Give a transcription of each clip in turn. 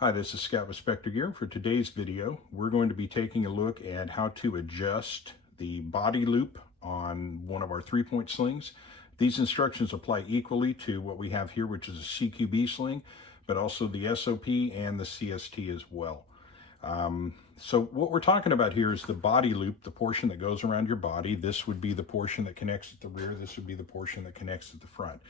Hi, this is Scott with Specter Gear. For today's video, we're going to be taking a look at how to adjust the body loop on one of our 3-point slings. These instructions apply equally to what we have here, which is a CQB sling, but also the SOP and the CST as well. So what we're talking about here is the body loop, the portion that goes around your body. This would be the portion that connects at the rear. This would be the portion that connects at the front.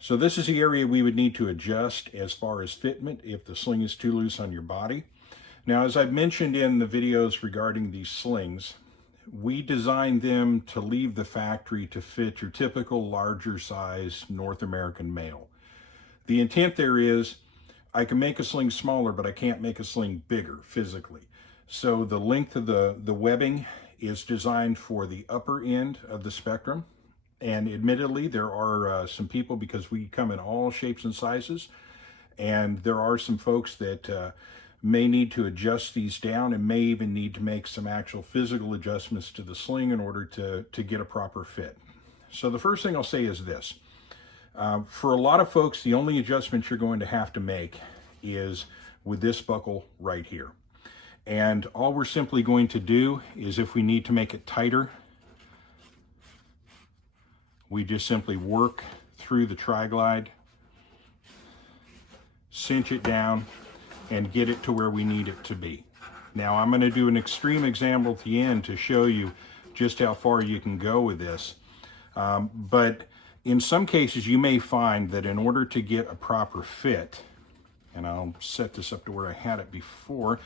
So this is the area we would need to adjust as far as fitment if the sling is too loose on your body. Now, as I've mentioned in the videos regarding these slings, we designed them to leave the factory to fit your typical larger size North American male. The intent there is, I can make a sling smaller, but I can't make a sling bigger physically. So the length of the webbing is designed for the upper end of the spectrum. And admittedly, there are some people, because we come in all shapes and sizes, and there are some folks that may need to adjust these down and may even need to make some actual physical adjustments to the sling in order to get a proper fit. So the first thing I'll say is this. For a lot of folks, the only adjustment you're going to have to make is with this buckle right here. And all we're simply going to do is, if we need to make it tighter, we just simply work through the tri-glide, cinch it down, and get it to where we need it to be. Now, I'm going to do an extreme example at the end to show you just how far you can go with this. But in some cases, you may find that in order to get a proper fit, and I'll set this up to where I had it before.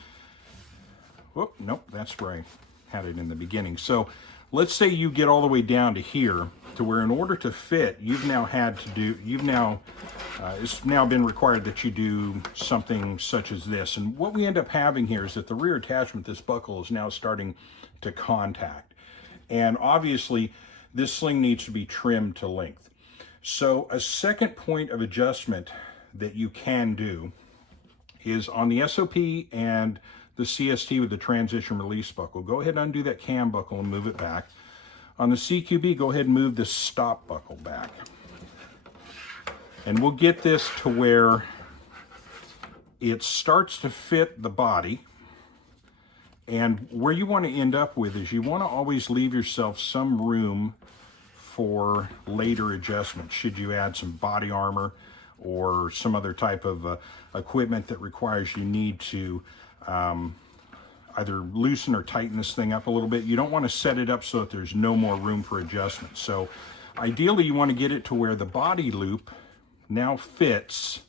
Whoop, nope, that's where I had it in the beginning. So let's say you get all the way down to here, to where in order to fit, it's now been required that you do something such as this. And what we end up having here is that the rear attachment, this buckle, is now starting to contact. And obviously, this sling needs to be trimmed to length. So a second point of adjustment that you can do is on the SOP and the CST with the transition release buckle. Go ahead and undo that cam buckle and move it back. On the CQB, go ahead and move the stop buckle back. And we'll get this to where it starts to fit the body. And where you want to end up with is you want to always leave yourself some room for later adjustments, should you add some body armor or some other type of equipment that requires you need to either loosen or tighten this thing up a little bit. You don't want to set it up so that there's no more room for adjustment. So ideally, you want to get it to where the body loop now fits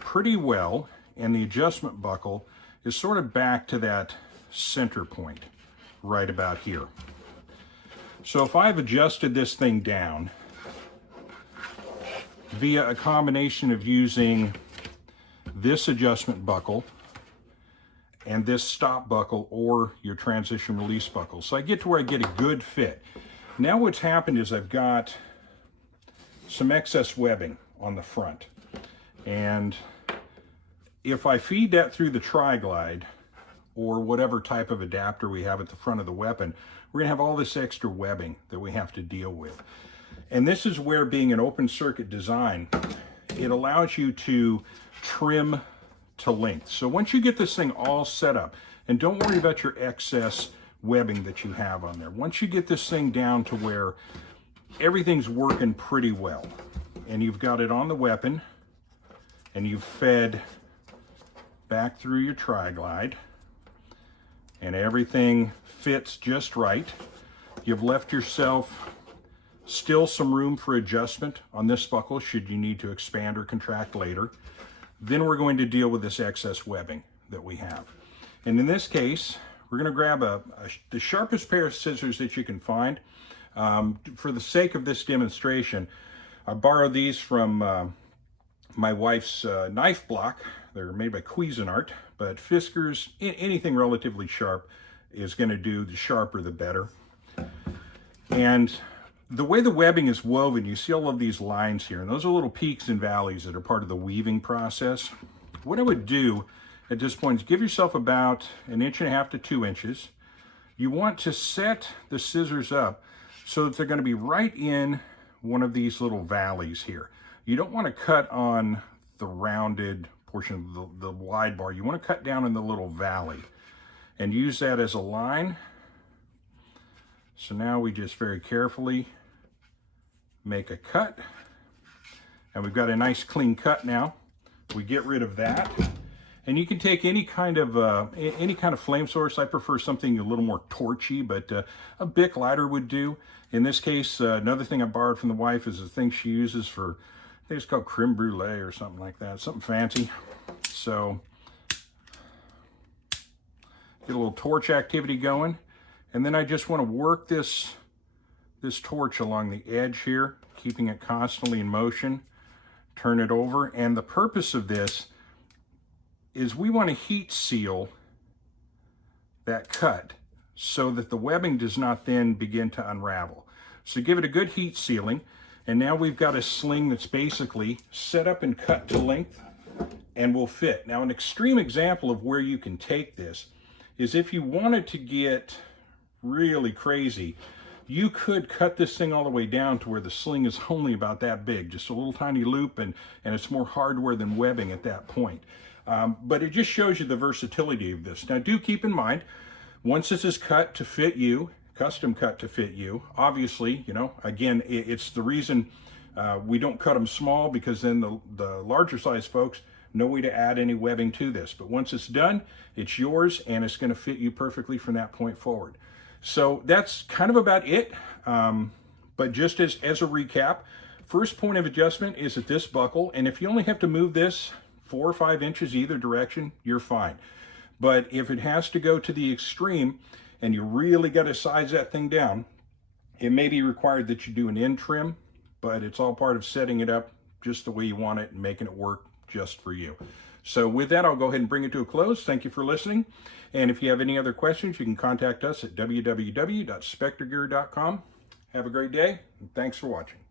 pretty well, and the adjustment buckle is sort of back to that center point right about here. So if I've adjusted this thing down via a combination of using this adjustment buckle and this stop buckle or your transition release buckle, so I get to where I get a good fit. Now what's happened is I've got some excess webbing on the front, and if I feed that through the tri-glide or whatever type of adapter we have at the front of the weapon, we're gonna have all this extra webbing that we have to deal with. And this is where, being an open circuit design, it allows you to trim to length. So once you get this thing all set up, and don't worry about your excess webbing that you have on there, once you get this thing down to where everything's working pretty well, and you've got it on the weapon, and you've fed back through your tri-glide, and everything fits just right, you've left yourself still some room for adjustment on this buckle should you need to expand or contract later. Then we're going to deal with this excess webbing that we have. And in this case, we're going to grab the sharpest pair of scissors that you can find. For the sake of this demonstration, I borrowed these from my wife's knife block. They're made by Cuisinart, but Fiskars, anything relatively sharp is going to do. The sharper, the better. And the way the webbing is woven, you see all of these lines here, and those are little peaks and valleys that are part of the weaving process. What I would do at this point is give yourself about 1.5 to 2 inches. You want to set the scissors up so that they're going to be right in one of these little valleys here. You don't want to cut on the rounded portion of the wide bar. You want to cut down in the little valley and use that as a line. So now we just very carefully make a cut, and we've got a nice clean cut now. We get rid of that, and you can take any kind of flame source. I prefer something a little more torchy, but a Bic lighter would do. In this case, another thing I borrowed from the wife is the thing she uses for, I think it's called creme brulee or something like that, something fancy. So get a little torch activity going, and then I just want to work this torch along the edge here, keeping it constantly in motion. Turn it over, and the purpose of this is we want to heat seal that cut so that the webbing does not then begin to unravel. So give it a good heat sealing, and now we've got a sling that's basically set up and cut to length and will fit. Now, an extreme example of where you can take this is if you wanted to get really crazy, you could cut this thing all the way down to where the sling is only about that big, just a little tiny loop, and it's more hardware than webbing at that point. But it just shows you the versatility of this. Now, do keep in mind, once this is cut to fit you, custom cut to fit you, obviously, you know, again, it's the reason we don't cut them small, because then the larger size folks no way to add any webbing to this. But once it's done, it's yours, and it's going to fit you perfectly from that point forward. So that's kind of about it. But just as a recap, first point of adjustment is at this buckle, and if you only have to move this 4 or 5 inches either direction, you're fine. But if it has to go to the extreme and you really got to size that thing down, it may be required that you do an end trim, but it's all part of setting it up just the way you want it and making it work just for you. So with that, I'll go ahead and bring it to a close. Thank you for listening. And if you have any other questions, you can contact us at www.spectergear.com. Have a great day, and thanks for watching.